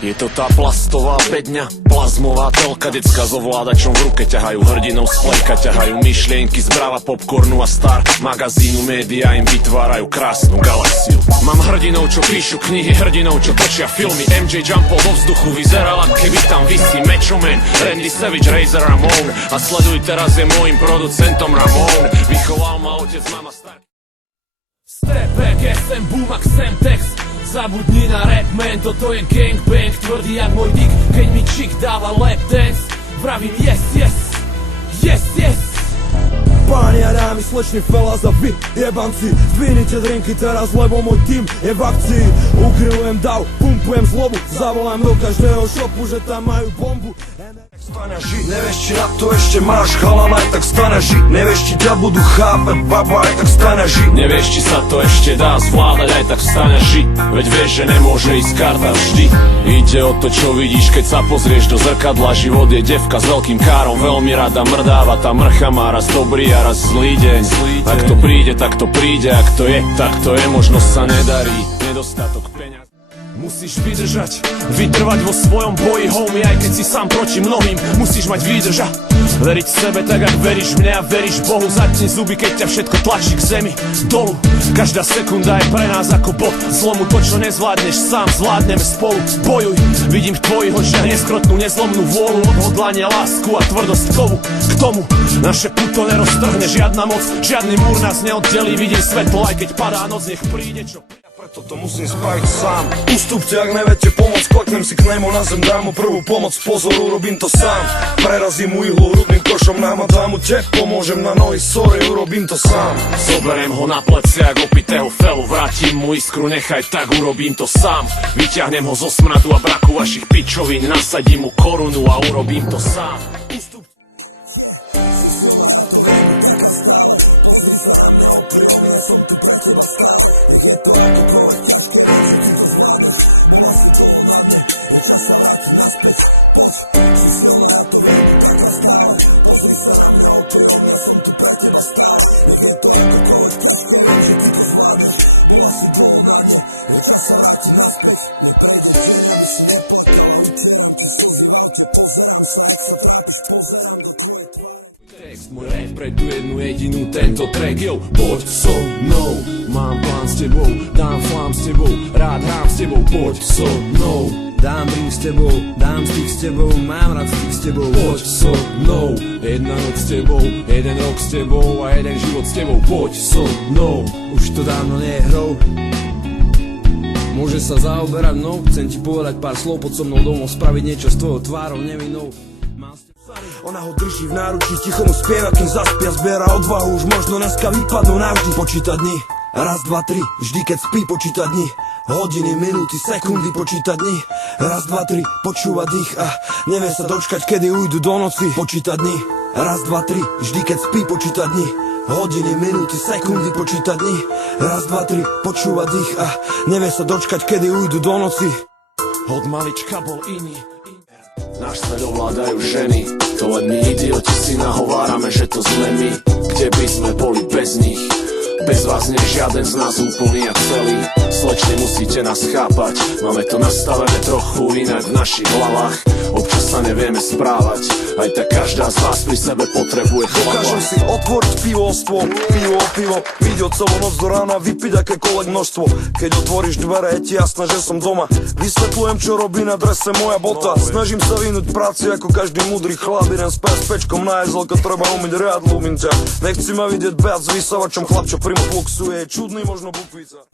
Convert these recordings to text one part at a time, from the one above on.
Je to tá plastová bedňa, plazmová telka, decka s ovládačom v ruke ťahajú hrdinou z plejka, ťahajú myšlienky z brava, popcornu a star magazínu, média im vytvárajú krásnu galaxiu. Mám hrdinov, čo píšu knihy, hrdinov, čo točia filmy. MJ jumpol do vzduchu, vyzeral, keby tam visí Macho Man, Randy Savage, Razor Ramon. A sleduj, teraz je môjim producentom Ramon. Vychoval ma otec, mama starý. Step back, SM, Boomax, Sam Tex. Zabudni na rap, man, toto je gangbang. Tvrdý jak môj dick, keď mi chick dáva lap dance. Vravím yes, yes, yes, yes. Páni a dámy, sleční fellas a vy, jebanci, zdvihnite drinky teraz, lebo môj tým je v akcii. Ukrylujem dav, pumpujem zlobu, zavolám do každého šopu, že tam majú bombu. Vstaň a ži, nevieš či na to ešte máš chalan, aj tak vstaň a ži. Nevieš či ťa budú chápať, baba, aj tak vstaň a ži. Nevieš či sa to ešte dá zvládať, aj tak vstaň a ži. Veď vieš, že nemôže ísť karta vždy. Ide o to, čo vidíš, keď sa pozrieš do zrkadla. Život je devka s veľkým károm, veľmi rada mrdáva. Tá mrcha má raz dobrý a raz zlý deň. Ak to príde, tak to príde, ak to je, tak to je. Možno sa nedarí, nedostatok peňazí. Musíš vydržať, vytrvať vo svojom boji, homie, aj keď si sám proti mnohým. Musíš mať výdrža, veriť sebe tak, ak veríš mne a veríš Bohu. Zatni zuby, keď ťa všetko tlačí k zemi dolu. Každá sekunda je pre nás ako bod zlomu. To, čo nezvládneš sám, zvládneme spolu. Bojuj, vidím v tvojich očiach neskrotnú, nezlomnú vôľu, odhodlanie, lásku a tvrdosť kovu. K tomu naše puto neroztrhne žiadna moc, žiadny múr nás neoddelí. Vidím svetlo, aj keď padá noc, nech príde čo. Preto to musím spraviť sám. Ustúpte, ak neviete pomôcť, kleknem si k nemu na zem, dám mu prvú pomoc. Pozor, urobím to sám. Prerazím mu ihlu hrudným košom, namadám mu tep, pomôžem na nohy, sorry, urobím to sám. Zoberiem ho na plece, jak opitého felu, vrátim mu iskru, nechaj tak, urobím to sám. Vyťahnem ho zo smradu a braku vašich pičovín, nasadím mu korunu a urobím to sám. Môj rap pre tu jednu jedinú tento track, yo, poď so mnou. Mám plán s tebou, dám flám s tebou, rád hrám s tebou, poď so mnou. Dám drink s tebou, dám styk s tebou, mám rád styk s tebou, poď so mnou. Jedna noc s tebou, jeden rok s tebou a jeden život s tebou, poď so mnou. Už to dávno nie je hrou, môže sa zaoberať mnou. Chcem ti povedať pár slov, pod so mnou domov, spraviť niečo s tvojou tvárou nevinnou. Ona ho drží v náručí, ticho mu spieva, kým zaspia, zbiera odvahu, už možno dneska vypadnú navždy. Počíta dni, raz, dva, tri, vždy keď spí, počíta dni, hodiny, minúty, sekundy, počíta dni, raz, dva, tri, počúva dých a nevie sa dočkať, kedy ujdu do noci. Počíta dni, raz, dva, tri, vždy keď spí, počíta dni, hodiny, minúty, sekundy, počíta dni, raz, dva, tri, počúva dých a nevie sa dočkať, kedy ujdu do noci. Od malička bol iný. Náš svet ovládajú ženy, to len my idioti si nahovárame, že to sme my. Kde by sme boli bez nich? Bez vás nie je žiaden z nás úplný a celý. Slečne, musíte nás chápať, máme to nastavené trochu inak v našich hlavách. Občas sa nevieme správať, aj tak každá z vás pri sebe potrebuje chlapa. Dokážem si otvoriť pivo o stôl, pivo, vidieť celú noc do rána, vypiť akékoľvek množstvo. Keď otvoríš dvere, je ti jasné, že som doma. Vysvetľujem, čo robí na drese moja bota. Snažím sa vyhnúť práci ako každý múdry chlap. Idem s pečkom na jezelko, treba umyť riad, ľúbim ťa. Nechci ma vidieť beat s vysavačom, chlap, čo primo fluxuje, je čudný, možno bukvica.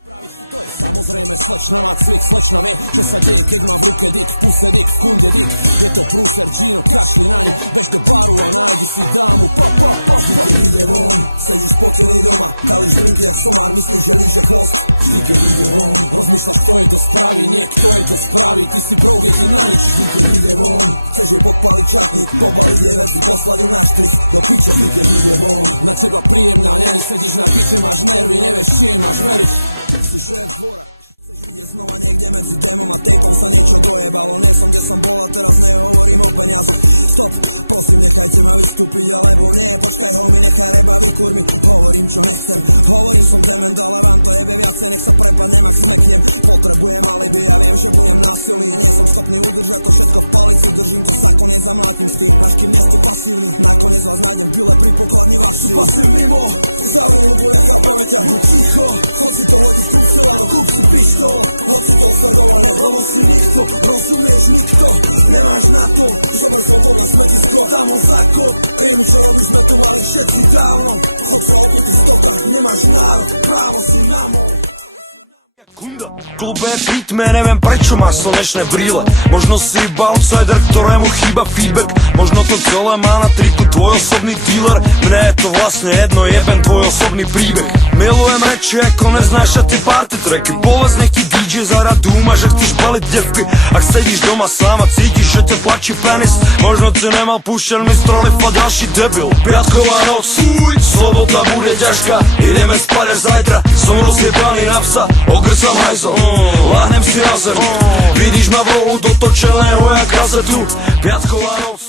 Klube rytme, neviem prečo máš slnečné brýle. Možno si iba outsider, ktorému chýba feedback. Možno to celé má na triku tvoj osobný dealer. Mne je to vlastne jedno, jebem tvoj osobný príbeh. Milujem reči, ako neznáša tie party tracky. Povedz, nech ti DJ zahrá dúma, že chceš baliť devky. Ak sedíš doma sám a cítiš, že ťa tlačí penis, možno si nemal púšťať mi strolifať ďalší debil. Piatková noc, sobota bude ťažká. Ideme spať až zajtra, som rozjebaný na psa. Ogrcam hajzol, láhnem si na zem. Vidíš ma v rohu dotočeného jak kazetu. Piatková noc,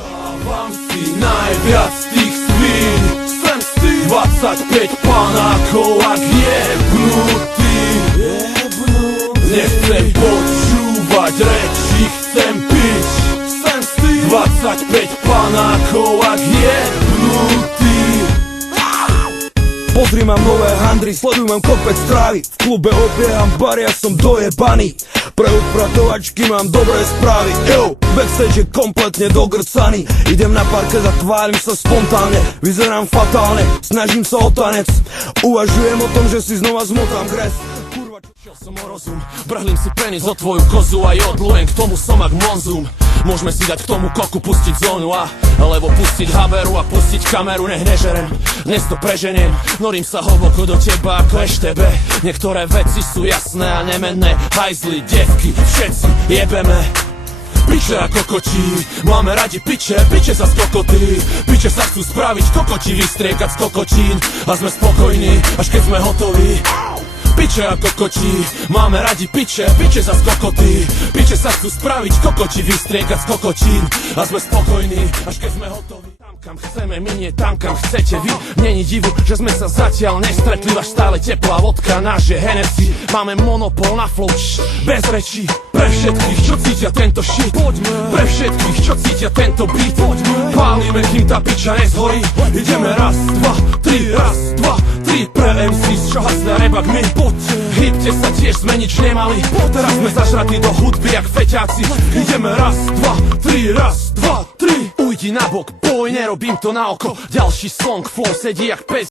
Dávam si najviac tých svín. Sem si 25 panákov ak jebnutý. Nechcem počúvať reči, chcem piť. Sem si 25 panákov ak jebnutý. pozri, mám nové handry, sledujem kopec trávy. V klube obieham bary, ja som dojebaný. Pre upratovačky mám dobré správy. Yo, backstage je kompletne dogrcaný. Idem na parket a tvárim sa spontánne. Vyzerám fatálne, snažím sa o tanec. Uvažujem o tom, že si znova zmotám gres. Kurva, Šiel som o rozum, brhlím si penis o tvoju kozu a odlujem, k tomu som ak monzum. Môžeme si dať k tomu koku pustiť zónu A, alebo pustiť haveru a pustiť kameru, nech nežerem. Dnes to preženiem, norím sa hlboko do teba ako eštebe. Niektoré veci sú jasné a nemenné. Hajzli, devky, všetci jebeme. Piče a kokotí, máme radi piče, piče sa z kokoty. Piče sa chcú spraviť kokoti, vystriekať z kokotín. A sme spokojní, až keď sme hotoví. Piče a kokotí, máme radi piče, piče sa z kokoty. Piče sa chcú spraviť kokoti, vystriekať z kokotín. A sme spokojní, až keď sme hotoví. Tam kam chceme, my nie tam kam chcete vy. Není divu, že sme sa zatiaľ nestretli. Až stále teplá vodka, náš je Hennessy. Máme monopol na flow, bez rečí. Pre všetkých, čo cítia tento shit, poďme. Pre všetkých, čo cítia tento beat, poďme. Pálime, kým tá piča nezhorí. Ideme raz, dva, tri, raz, dva, tri. Pre MCs, čo hasne rebak my, poďte. Hybte sa tiež zmeniť nemali. Teraz sme zažratí do hudby jak feťáci. Ideme raz, dva, tri, raz, dva, tri. Ujdi nabok, boj, nerobím to na oko. Ďalší song, flow sedí jak pes